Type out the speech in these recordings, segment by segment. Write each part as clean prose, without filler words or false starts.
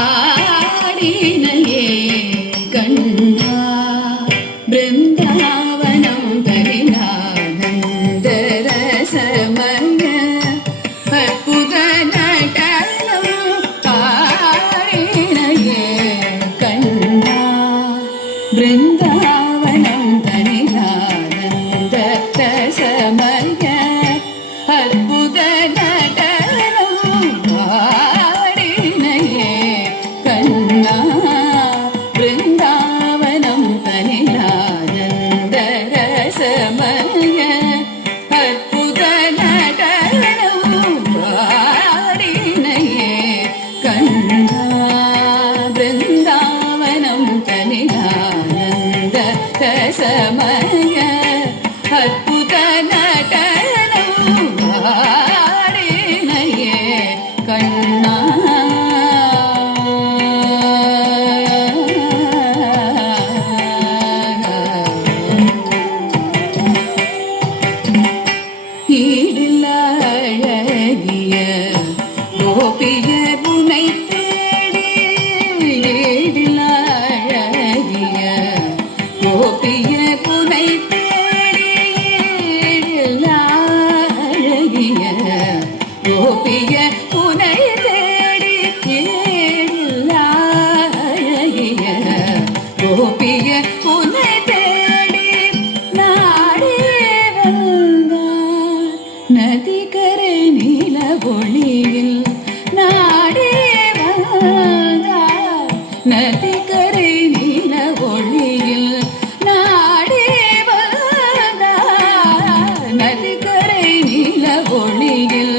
ஆடினையே கண்ணா பிருந்தாவனம் தரிநாதந்த ரசமய அற்புத நடனம் ஆடினையே கண்ணா பிருந்தாவனம் தரிநாதந்த ரசமய அற்புத ಸಮಯ ಅದ್ಭುತ ನಟನವು ಆಡಿನಯೇ ಕಣ್ಣ ஈடில்ல அழகிய கோபிய புனை தேடி ஈடில்ல அழகிய கோபிய புனை தேடி அழகிய கோபிய புனை தேடி அழகிய கோபிய புனை தேடி நாடி வந்தார் நதிக்கரை நீல ஒளியில் நாடி வந்தார் நதிக்கரை நீல ஒளியில் நதிக்கரை நீல ஒளியில்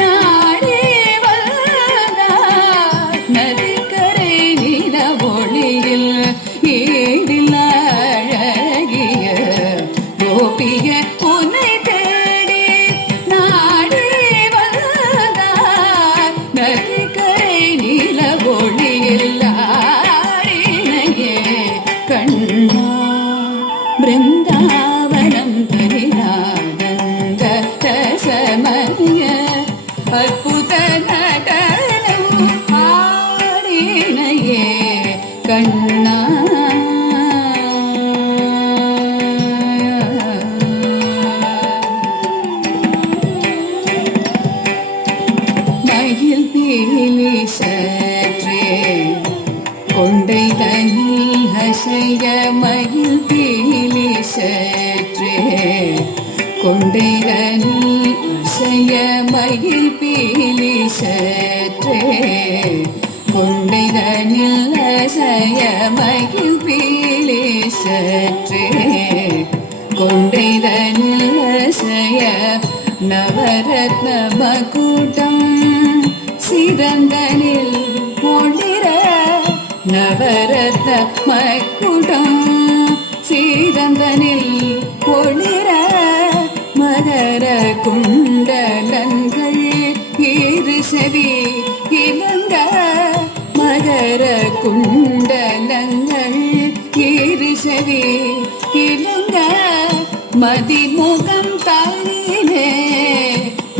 நாடி வந்தார் நதிக்கரை நீல ஒளியில் ஈடில்ல அழகிய கோபிய புனை தேடி நாடி வந்தார் நதிக்கரை நீல ஒளியில் ஆடினையே கண்ணா பிருந்தாவனம் தரிநாதந்த ரசமய அற்புத நடனம் ஆடினையே கண்ணா மயில் பீலி சற்றே கொண்டை தனில் அசைய மயில் பீலி சற்றே கொண்டை தனில் அசைய மயில் பீலி சற்றே கொண்டை தனில் அசைய மயில் பீலி சற்றே கொண்டை தனில் அசைய நவரத்ன மகுடம் சிறந்தனில் ஒளிர நவரத்ன மகுடம் சிறந்தனில் ஒளிர மகர குண்டலங்கள் இரு செவி இலங்க மகர குண்டலங்கள் இரு செவி இலங்க மதிமுகம் தாயிலே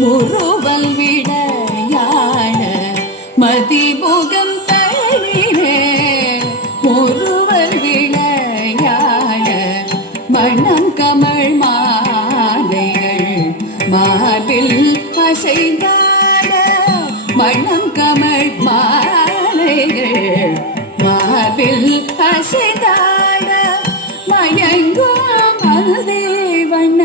முருவல் விடையாட மதிமுகம் தாயிலே முருவல் விடையாட மணம் கமழ் மாலைகள் மார்பில் அசைந்தாட மணம் கமழ் மாலைகள் மார்பில் அசைந்தாட மயங்கும் மல்தேவண்ண